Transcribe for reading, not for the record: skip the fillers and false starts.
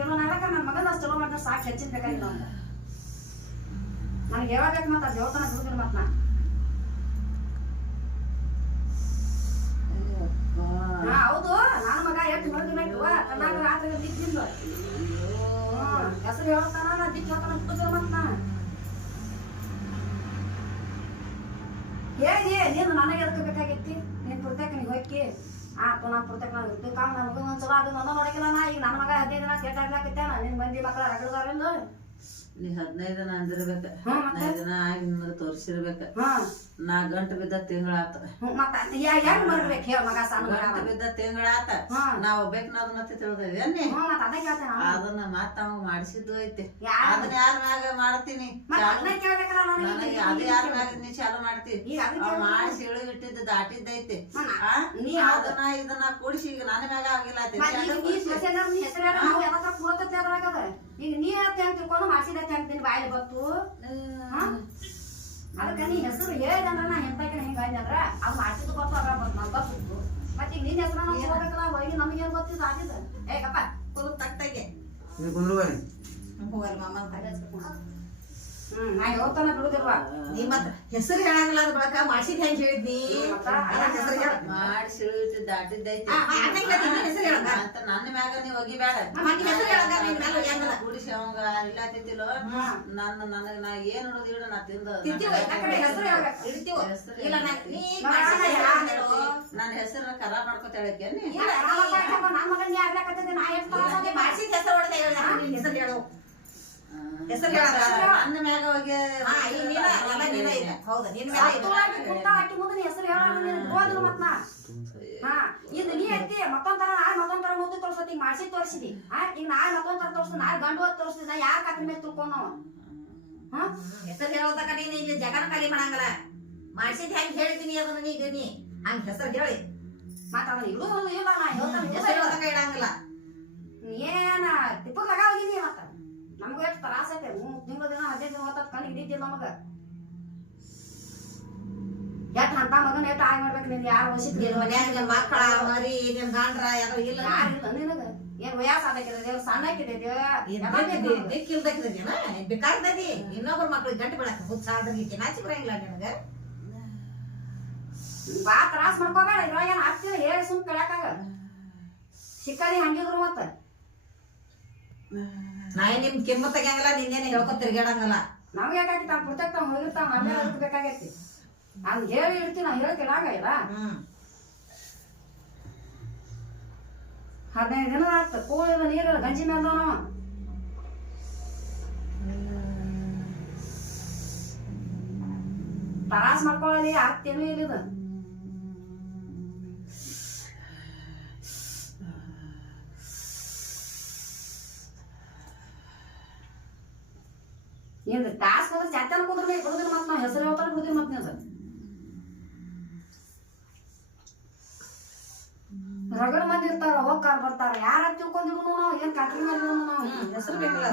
ಏನೋ ನಾಡಕ ನನ್ನ ಮಗನ ಅಷ್ಟು ಚಲೋ ಮಾಡಿದ್ರೆ ಸಾಕು ಹೆಚ್ಚಿನ ಬೇಕಾಗಿಲ್ಲ ಅಂತ ನನಗೆ ಹೇಳ್ಬೇಕು ಮತ್ತೆ ಅದು ಹೇಳ್ತಾನೆ ಬಿಡುದಿಲ್ಲ ಮತ್ತೆ ನಾ ಹೌದು ನನ್ನ ಮಗ ಎಷ್ಟು ಬೆಳೆದಿಲ್ಲ ತನ್ನಾಗ ರಾತ್ರಿ ಬಿದ್ದಿಲ್ಲ ಹೆಸರು ಹೇಳ್ತಾನ ನಾ ಬಿಟ್ಟು ಹೇಳ್ತಾನ ಬಿಡುದಿಲ್ಲ ಮತ್ ನಾ ಹೇಳಿ ನೀನು ನನಗೆ ಎದಕ್ಕೆ ಬೇಕಾಗಿತ್ತಿ ನೀನು ಪುರ್ತಕ ನೀವು ಹೋಗಿ ಆತು ನಾ ಪುರ್ತಕ ನಾವು ಇರ್ತೀವಿ ಕಾಮ ನನ್ನ ಮಗ ಒಂದ್ಸಲ ಅದು ನನ್ನ ನೋಡಕಿಲ್ಲ ನಾ ಈಗ ನನ್ನ ಮಗ 15 ದಿನ ಕೆಟ್ಟಾಗ್ಲಾಕತ್ತೇನ ನಿನ್ ಮಂದಿ ಮಕ್ಕಳ ರಗಡದಾರಿಂದ ನೀ 15 ದಿನ ಅಂದಿರ್ಬೇಕ 15 ದಿನ ಆಗಿ ನಿಮಗೆ ತೋರಿಸಿರ್ಬೇಕ ನಾ ಗಂಟು ಬಿದ್ದ ತಿಂಗಳಾತ ಹೆಂಗ್ ಮಾಡ್ಬೇಕು ಹೇಳ ಮಗ ಸಣ್ಣ ಗಂಟು ಬಿದ್ದ ತಿಂಗಳಾತ ನಾವ್ ಒಬ್ಬೇಕನ್ನೋದನ್ನ ತಿಳಿದೇವಿ ಅನ್ನಿ ಅದನ್ನ ಮತ್ತ ಅವ ಮಾಡಿಸಿದ್ದು ಐತಿ ಅದನ್ನ ಯಾರ ಮ್ಯಾಗ ಮಾಡ್ತೀನಿ ನನಗೆ ಅದು ಯಾರ ಮ್ಯಾಗ ನೀ ಚಾಲು ಮಾಡ್ತೀನಿ ಅವ್ ಮಾಡಿಸಿ ಇಟ್ಟಿದ್ದು ದಾಟಿದ್ದೈತಿ ಅದನ್ನ ಇದನ್ನ ಕೂಡಿಸಿ ಈಗ ನನ್ನ ಮ್ಯಾಗ ಆಗಿಲ್ಲ ಈಗ ನೀ ಹೆಂಗ್ ತಿಳ್ಕೊಂಡು ಮಾಡಿಸಿದ ಹೆಂಗ್ ಬಾಯಿಲಿ ಬತ್ತು ಅದಕ್ಕೆ ನೀ ಹೆಸರು ಹೇಳಿದಂದ್ರ ನಾ ಎಂತಾಕಿನ ಹಿಂಗಾಯ್ತು ಅಂದ್ರ ಅದು ಮಾಡಿಸಿದ್ದು ಗೊತ್ತು ಅದ್ರ ನನ್ ಗೊತ್ತು ಮತ್ತೆ ಈಗ ನಿನ್ನ ಹೆಸರು ನಾವು ಹೋಗ್ಬೇಕಲ್ಲ ಹೋಗಿ ನಮಗೇನು ಗೊತ್ತಿದ್ದು ಆದಿದ್ದು ಏಕಪ್ಪ ತಕ್ತಾಗೆ ಹೋಗಲ್ಲ ಮಾಮ ನಾ ಹೇಳ್ತಾನ ಬಿಡುದಿಲ್ವಾ ನೀ ಮತ್ತ ಹೆಸರು ಹೇಳಂಗಿಲ್ಲ ಅದ್ ಬಳಕ ಮಾಡ್ಸಿದ್ ಹೆಂಗ್ ಹೇಳಿದ್ನಿ ಮಾಡಿಸಿ ದಾಟಿದ್ದೈತಿ ಅಂತ ನನ್ನ ಮ್ಯಾಗ ನೀವ್ ಒಗಿಬೇಡ ಕೂಡಿಸಿ ಅವಂಗ ಇಲ್ಲತ್ತಿದ್ದಿಲ್ಲೋ ನನಗ ನಾ ಏನ್ ನೋಡೋದು ಇಡ ನಾ ನನ್ನ ಹೆಸರು ಖರಾಬ್ ಮಾಡ್ಕೊತ ಹೇಳಕ್ಕೆ ಹೆಸರು ಹೇಳೋ ನನ್ನ ಮ್ಯಾಗ ಹೋಗಿ ಹೆಸರು ಹೇಳೋದಿಲ್ಲ ಮತ್ ಇದು ನೀ ಐತಿ ಮತ್ತೊಂದರ ಮತ್ತೊಂದರ ಮುದ್ದು ತೋರ್ಸತಿ ಈಗ ಮಾಡ್ಸಿ ತೋರಿಸಿದಿ ಈಗ ನಾ ಮತ್ತೊಂದರ ತೋರಿಸ್ ನಾ ಗಂಡು ತೋರಿಸಿದ ನಾ ಯಾಕೆ ಅದ್ರ ಮೇಲೆ ತಿಳ್ಕೊಂಡು ಹೆಸರು ಹೇಳೋದಕ್ಕ ನೀನು ಇಲ್ಲಿ ಜಗನ ಖಾಲಿ ಮಾಡಂಗಲ್ಲ ಮಾಡ್ಸಿದ್ ಹೆಂಗ್ ಹೇಳ್ತೀನಿ ಅದನ್ನ ಈಗ ನೀ ಹಂಗ ಹೆಸರು ಹೇಳಿ ಮತ್ತ ಅದನ್ನ ಇಡುದು ಇಲ್ಲ ನಾ ಹೆಸರು ಹೇಳೋದಕ್ಕ ಇಡಂಗಿಲ್ಲ ಏನ ತಿಪ್ಪಕ್ ಲಗ ಹೋಗಿನಿ ಮತ್ತ ನಮ್ಗ ಎಷ್ಟು ತ್ರಾಸ ಐತೆ 3 ತಿಂಗಳ ದಿನ 15 ದಿನ ಹೊತ್ತ ಕಣ್ಣಿಗೆ ಹಿಡಿತಿಲ್ಲ ನಮಗ ಯಾಕೆ ಅಂತ ಮಗನ ಎಷ್ಟು ಆಯ್ ಮಾಡ್ಬೇಕು ನೀನ್ ಯಾರು ವಸಿದ್ರಿ ಮನ್ಯಾಗ ಮಕ್ಕಳ ಮರಿ ನಿನ್ ಗಂಡ್ರ ಯಾರು ಇಲ್ಲ ಯಾರಿಲ್ಲ ನಿನಗ ಏನ್ ವಯಸ್ಸು ಆದಕ್ಕಿದೆ ಸಣ್ಣ ದಿಕ್ಕಿಲ್ದಕ್ಕಿದೇನ ಬೇಕಾಗ್ತದಿ ಇನ್ನೊಬ್ರ ಮಕ್ಳಿಗೆ ಗಂಟು ಬಿಡಕ ಹುಚ್ಚ ಆದ್ರಿಗೆ ನಾಚಿ ಬರಂಗಿಲ್ಲ ನಿನಗ ಬಾ ತ್ರಾಸ ಮಾಡ್ಕೋಬೇಡ ಇವಾಗ ಏನ್ ಆಗ್ತಿಲ್ಲ ಹೇಳಿ ಸುಮ್ ಕಳ್ಯಾಕಾಗ ಸಿಕ್ಕದಿ ಹಂಗಿದ್ರು ಮತ್ತ ನಾ ನಿಮ್ ಕಿಮ್ಮತ್ ತೆಗಿಯಂಗಿಲ್ಲ ನಿನ್ನೇನು ಹೇಳ್ಕೊತ ತಿರ್ಗಾಡಂಗಲ್ಲ ನಮ್ಗೆ ಯಾಕಾಗಿತ್ತು ಅವ್ನು ಪ್ರೊಟೆಕ್ಟ್ ಅವ್ನು ಹೋಗಿರ್ತಾವ ನಮ್ಗೆ ಅದಕ್ಕೆ ಬೇಕಾಗೈತಿ ಅವ್ನು ಹೇಳಿ ಇಡ್ತೀವಿ ನಾವು ಹೇಳಿ ಕೆಳಾಗಿಲ್ಲ 15 ದಿನ ಆಯ್ತು ಕೋಳಿದ ನೀರು ಗಂಜಿ ಮೇಲೆ ನಾವು ತರಾಸ್ ಮಾಡ್ಕೊಳ್ಳಲಿ ಆಗ್ತೇನೂ ಇಲ್ಲಿದ ಏನು ಟಾಸ್ಕ್ ಹೋದ್ರೆ ಚಾತನ ಕೂದ್ರಲ್ಲ ಬಿಡುದಿಲ್ಲ ಮತ್ತೆ ನಾವು ಹೆಸರು ಹೇಳ್ತಾರೆ ಬಿಡುದಿಲ್ಲ ಮತ್ತೆ ಅದು ರಗಡ ಮಂದಿ ಇರ್ತಾರ ಹೋಗ್ತಾರ ಬರ್ತಾರ ಯಾರ ತಿಳ್ಕೊಂಡಿದ್ರು ನಾವು ಏನ್ ಕಾಕ್ರಿ ಮಾಡಿದ್ರು ನಾವು ಹೆಸರು ಬೇಕಲ್ಲ